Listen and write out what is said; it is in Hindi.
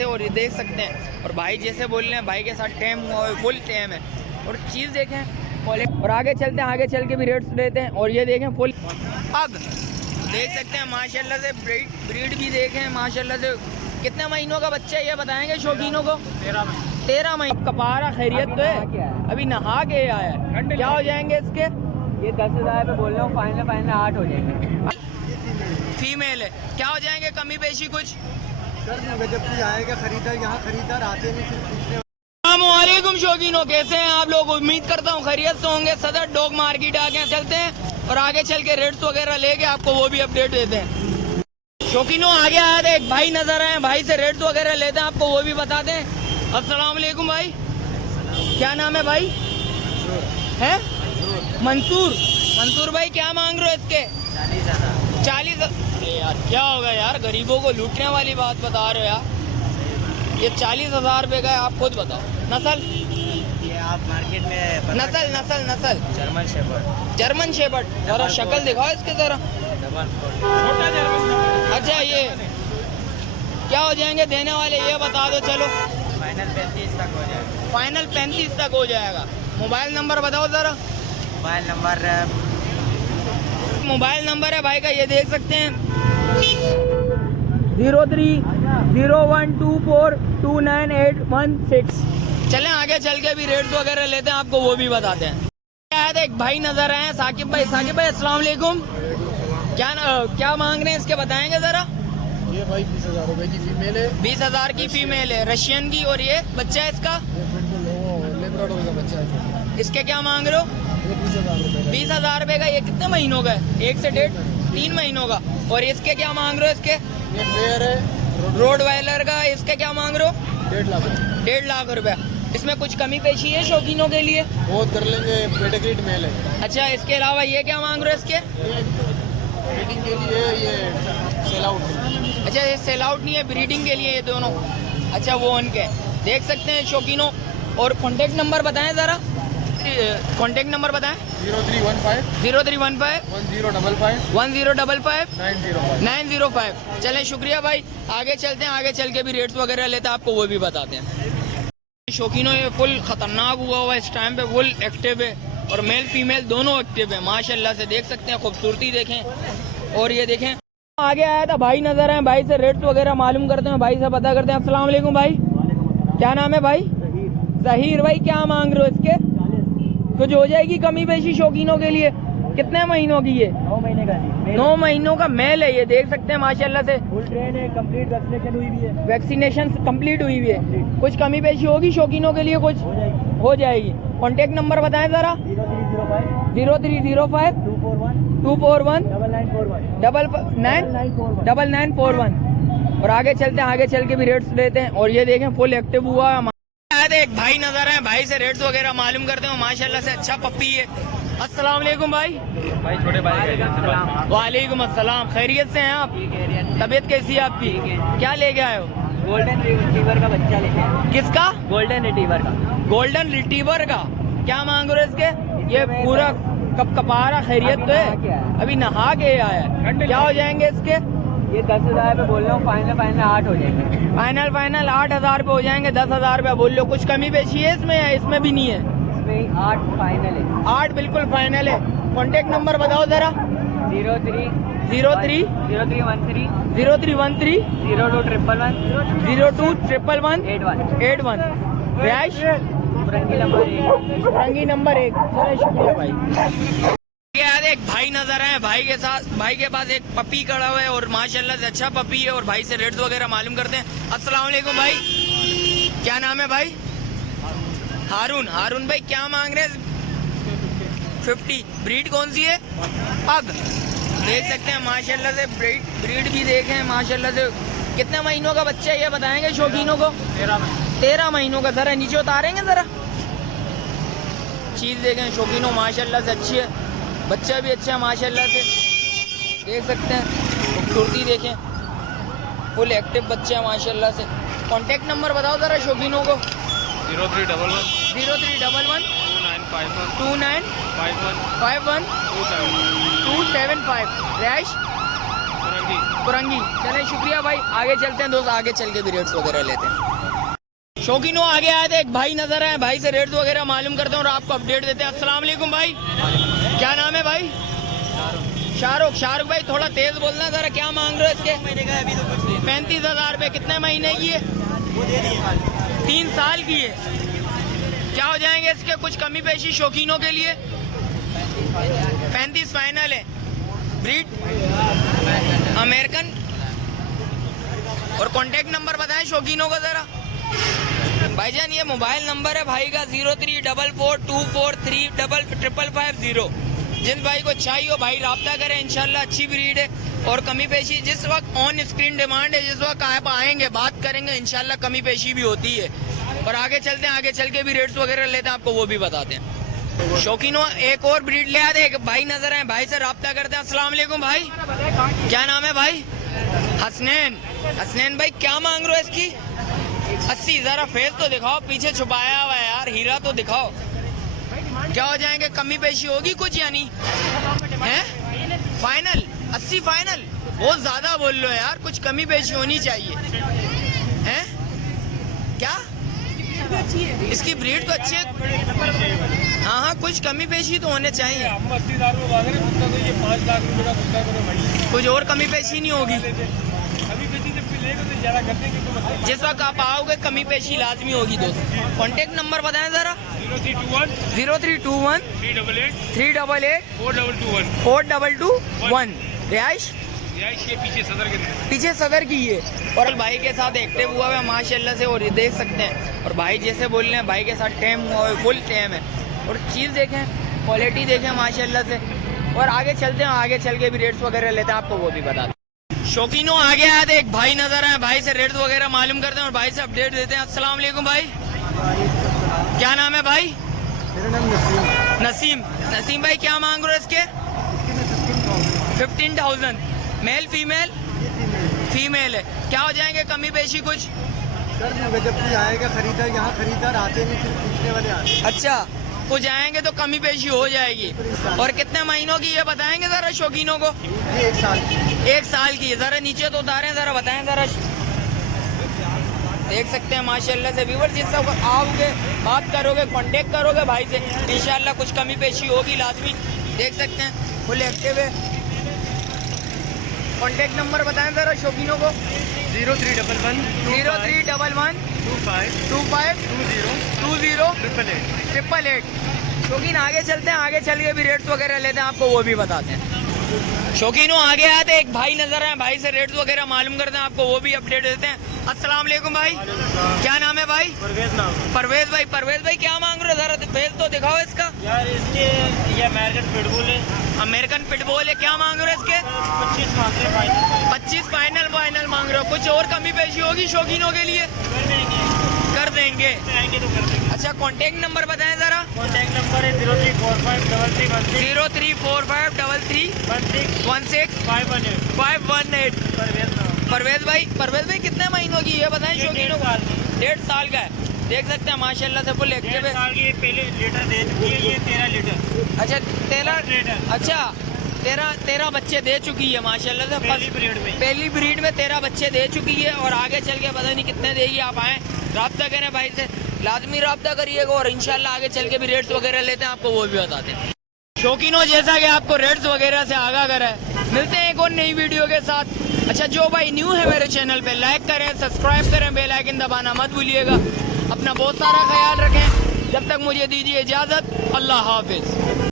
से, और ये देख सकते हैं। और भाई जैसे बोल रहे हैं, भाई के साथ टैम फुल टैम है। और चीज़ देखें और आगे चलते हैं, आगे चल के भी रेट्स लेते हैं। और ये देखें फुल पग देख सकते हैं माशाल्लाह से। ब्रीड भी देखें माशाल्लाह से। कितने महीनों का बच्चा है ये बताएंगे शौकीनों को? 13 महीने। कपारा खैरियत तो है, अभी नहा के आया है। क्या हो जाएंगे इसके? ये 10,000 पे बोल रहे हो, फाइनल 8 हो जाएंगे। फीमेल है, क्या हो जाएंगे कमी पेशी कुछ? जब कोई आएगा खरीदार, यहाँ खरीदार आते नहीं सिर्फ पूछने। अस्सलामुअलैकुम शौकीनों, कैसे हैं आप लोग? उम्मीद करता हूँ खैरियत से होंगे। सदर डॉग मार्केट आगे चलते हैं और आगे चल के रेट्स वगैरह लेके आपको वो भी अपडेट देते हैं। शौकीनों आगे आया था, एक भाई नजर आए, भाई से रेट्स वगैरह लेते हैं, आपको वो भी बता दें। अस्सलामुअलैकुम भाई, क्या नाम है भाई? है मंसूर। मंसूर भाई क्या मांग रहे हो इसके? 40,000। अरे यार क्या होगा यार, गरीबों को लूटने वाली बात बता रहे हो यार। ये 40,000 रुपए का है, आप खुद बताओ। नस्ल ये आप मार्केट में नस्ल जर्मन शेफर्ड। German shepherd. जरा शक्ल दिखाओ इसके जरा। छोटा जर्मन। अच्छा ये क्या हो जाएंगे देने वाले, ये बता दो। चलो फाइनल 35 तक हो जाएगा। फाइनल 35 तक हो जाएगा। मोबाइल नंबर बताओ जरा। मोबाइल नंबर है भाई का, ये देख सकते हैं 030124298116। चलें आगे चल के भी रेट्स वगैरह लेते हैं, आपको वो भी बताते हैं। एक भाई नजर आए हैं, साकिब भाई। साकिब भाई अस्सलाम वालेकुम, क्या मांग रहे हैं इसके बताएंगे जरा? ये भाई 20,000 रुपए की फीमेल है। 20,000 की फीमेल है, रशियन की। और ये बच्चा है इसका? लेब्राडोर का बच्चा है। इसके क्या मांग रहे हो? 20,000 रुपए का। ये कितने महीनों का है? 1 से 3 महीनों का। और इसके क्या मांग रहे हो? इसके ये बेयर है रोड वाइलर का। इसके क्या मांग रहे हो? 1.5 लाख। 1.5 लाख रुपया। इसमें कुछ कमी पेशी है शौकीनों के लिए? बहुत कर लेंगे, पेडिग्रीड मेल है। अच्छा इसके अलावा ये क्या मांग रहे हो इसके? ब्रीडिंग के लिए ये सेल आउट। अच्छा ये सेल आउट नहीं है, ब्रीडिंग के लिए ये दोनों। अच्छा वो उनके देख सकते हैं शौकीनों। और कॉन्टेक्ट नंबर बताएं जरा। कॉन्टेक्ट नंबर बताएं। 0315 1055 905। चलें शुक्रिया भाई, आगे चलते हैं, आगे चल के भी रेट्स वगैरह लेते हैं, आपको वो भी बताते हैं। शौकीनों ये फुल खतरनाक हुआ इस टाइम पे, फुल एक्टिव है। और मेल फीमेल दोनों एक्टिव है माशाल्लाह से। देख सकते हैं खूबसूरती देखें। और ये देखें आगे आया था भाई नजर आए, भाई से रेट्स वगैरह मालूम करते हैं, भाई से पता करते हैं। अस्सलाम वालेकुम भाई, क्या नाम है भाई? जहीर भाई क्या मांग रहे हो इसके? कुछ हो जाएगी कमी पेशी शौकीनों के लिए? कितने महीनों की? ये 9 महीने का जी। 9 महीनों का मेल है, ये देख सकते हैं माशाल्लाह से। फुल ट्रेन है, कंप्लीट वैक्सीनेशन हुई भी है। वैक्सीनेशन कंप्लीट हुई हुई है। कुछ कमी पेशी होगी शौकीनों के लिए? कुछ हो जाएगी। कॉन्टेक्ट नंबर बताएं जरा। 0305 241 9941। और आगे चलते हैं, आगे चल के भी रेट्स लेते हैं। और ये देखें फुल एक्टिव हुआ है। एक भाई नजर आए, भाई से रेट्स वगैरह मालूम करते हैं। माशाल्लाह से अच्छा पप्पी है। अस्सलाम वालेकुम भाई। छोटे भाई वालेकुम अस्सलाम, खैरियत से हैं आप? तबीयत कैसी है आपकी? क्या लेके आए हो? गोल्डन रिट्रीवर का बच्चा लेके आए। किसका? गोल्डन रिट्रीवर का। गोल्डन रिट्रीवर का। क्या मांग रहे हो इसके? ये पूरा कपारा खैरियत तो है, अभी नहा के आया है। क्या हो जाएंगे इसके? ये 10,000 पे बोल रहे हो, फाइनल 8 हो जाएंगे। फाइनल 8,000 पे हो जाएंगे। 10,000 रुपया बोल लो। कुछ कमी पेशी है इसमें या इसमें भी नहीं है? इसमें 8 फाइनल है। 8 बिल्कुल फाइनल है। कॉन्टेक्ट नंबर बताओ जरा। 0313 0313 0211 81 रैश फरंगी नंबर 1। चलो शुक्रिया भाई। यार एक भाई नजर आए, भाई के साथ, भाई के पास एक पपी खड़ा हुआ है और माशाल्लाह से अच्छा पपी है। और भाई से रेट्स वगैरह मालूम करते हैं। अस्सलाम वालेकुम भाई, क्या नाम है भाई? हारून। हारून भाई क्या मांग रहे हैं? 50। ब्रीड कौन सी है? पग। देख सकते हैं माशाल्लाह से। ब्रीड भी देखें माशाल्लाह से। कितने महीनों का बच्चा है ये बताएंगे शौकीनों को? 13 महीनों का। जरा नीचे उतारेंगे जरा, चीज देखें शौकीनों माशाल्लाह से अच्छी है। बच्चा भी अच्छा है माशाल्लाह से, देख सकते हैं। खूबसूरती देखें, फुल एक्टिव बच्चा है माशाल्लाह से। कॉन्टेक्ट नंबर बताओ जरा शौकीनों को। 0311 2951 275 रैश कुरंगी। चले शुक्रिया भाई, आगे चलते हैं दोस्त, आगे चल के भी रेट्स वगैरह लेते हैं। शौकीनों आगे आए थे, एक भाई नजर आए, भाई से रेट्स वगैरह मालूम करते हैं और आपको अपडेट देते हैं। अस्सलाम वालेकुम भाई, क्या नाम है भाई? शाहरुख। शाहरुख भाई थोड़ा तेज बोलना जरा, क्या मांग रहे हो इसके? 35,000 रुपये। कितने महीने की है? 3 साल की है। क्या हो जाएंगे इसके कुछ कमी पेशी शौकीनों के लिए? 35 फाइनल है। Breed American. और कांटेक्ट नंबर बताएं शौकीनों का जरा। भाईजान ये मोबाइल नंबर है भाई का 0344243550। जिन भाई को चाहिए हो भाई राब्ता करें, इंशाल्लाह अच्छी ब्रीड है और कमी पेशी जिस वक्त ऑन स्क्रीन डिमांड है, जिस वक्त आप आएंगे बात करेंगे इंशाल्लाह कमी पेशी भी होती है। और आगे चलते हैं, आगे चल के भी रेट्स वगैरह लेते हैं, आपको वो भी बताते हैं। शौकीनों एक और ब्रीड ले आते, एक भाई नजर आए, भाई से राब्ता करते हैं। अस्सलाम वालेकुम भाई, क्या नाम है भाई? हसनैन। हसनैन भाई क्या मांग रहे हो इसकी? 80। जरा फेस तो दिखाओ, पीछे छुपाया हुआ है यार, हीरा तो दिखाओ। क्या हो जाएंगे, कमी पेशी होगी कुछ यानी है? Final 80 final? बहुत ज्यादा बोल लो यार, कुछ कमी पेशी होनी चाहिए है क्या? इसकी ब्रीड तो अच्छी है। हाँ हाँ, कुछ कमी पेशी तो होने चाहिए। हम 80,000 रुपये मांग रहे हैं, कुत्ता तो ये 5 लाख रुपये का कुत्ता करो भाई। कुछ और कमी पेशी नहीं होगी? अभी पेशी जब भी लेगा तो ज़्यादा कर देंगे तो बताइए। जिस वक्त आप आओगे कमी पेशी लाजमी होगी दोस्त। कॉन्टेक्ट नंबर बताएं जरा। 0321 388 4221। रिहाइश के पीछे सदर के पीछे सदर की है और भाई के साथ एक्टिव हुआ है माशाल्लाह से, और देख सकते हैं। और भाई जैसे बोल रहे हैं भाई के साथ टेम हुआ है, फुल टेम है। और चीज़ देखें, क्वालिटी देखें माशाल्लाह से। और आगे चलते हैं, आगे चल के भी रेट्स वगैरह लेते हैं, आपको वो भी बता दें। शौकीनों आगे आए थे, एक भाई नजर आए, भाई से रेट्स वगैरह मालूम करते हैं और भाई से अपडेट देते हैं। अस्सलाम वालेकुम भाई, क्या नाम है भाई? मेरा नाम नसीम। नसीम। नसीम भाई क्या मांग रहे हो इसके? 15,000। Male female? फीमेल है। क्या हो जाएंगे कमी पेशी कुछ? कर दूंगा जब कोई आएगा खरीदार, यहाँ खरीदार आते नहीं, फिर पूछने वाले आते। अच्छा, कुछ आएंगे तो कमी पेशी हो जाएगी। और कितने महीनों की ये बताएंगे जरा शौकीनों को? ये 1 साल की। 1 साल की है। जरा नीचे तो उतारें, जरा बताएं जरा। देख सकते हैं माशाल्लाह से व्यूअर्स, जिस सब आओगे बात करोगे कांटेक्ट करोगे भाई से इंशाल्लाह कुछ कमी पेशी होगी लाजमी। देख सकते हैं फुल एक्टिव है। कांटेक्ट नंबर बताएं जरा शौकीनों को। 0311 25 20 888। शौकीन आगे चलते हैं, आगे चल के भी रेट्स वगैरह लेते हैं, आपको वो भी बताते हैं। शौकीनों आगे आते, एक भाई नजर आए, भाई से रेट्स वगैरह मालूम करते हैं, आपको वो भी अपडेट देते हैं। अस्सलाम वालेकुम भाई, क्या नाम है भाई? परवेज नाम। परवेज भाई। परवेज भाई क्या मांग रहे हो? जरा फेस तो दिखाओ इसका। यार इसके ये अमेरिकन पिटबुल है। अमेरिकन पिटबुल है। क्या मांग रहे हो इसके? 25 मांग रहे फाइनल। 25 फाइनल मांग रहे हो। कुछ और कमी पेशी होगी शौकीनों के लिए? कर देंगे। तो कर देंगे। अच्छा कॉन्टेक्ट नंबर बताएं जरा। कॉन्टैक्ट नंबर है 03453316 03453316 518। परवेज भाई कितने महीनों की है बताएं शौकीनों को? 1.5 साल का है। देख सकते हैं माशाल्लाह से फुल एक्टिव है। साल की पहले लीटर दे चुकी है, ये 13 लीटर। अच्छा 13 बच्चे दे चुकी है माशाल्लाह से। पहली ब्रीड में 13 बच्चे दे चुकी है और आगे चल के पता नहीं कितने देगी। आप आए राब्ता करें भाई से, लाजमी राब्ता करिएगा और इंशाल्लाह आगे चल के भी रेट्स वगैरह लेते हैं, आपको वो भी बताते हैं। शौकीनों जैसा कि आपको रेट्स वगैरह से आगाह करा है, मिलते हैं एक और नई वीडियो के साथ। अच्छा जो भाई न्यू है मेरे चैनल पे, लाइक करें, सब्सक्राइब करें, बेल आइकन दबाना मत भूलिएगा। अपना बहुत सारा ख्याल रखें। जब तक मुझे दीजिए इजाज़त, अल्लाह हाफिज़।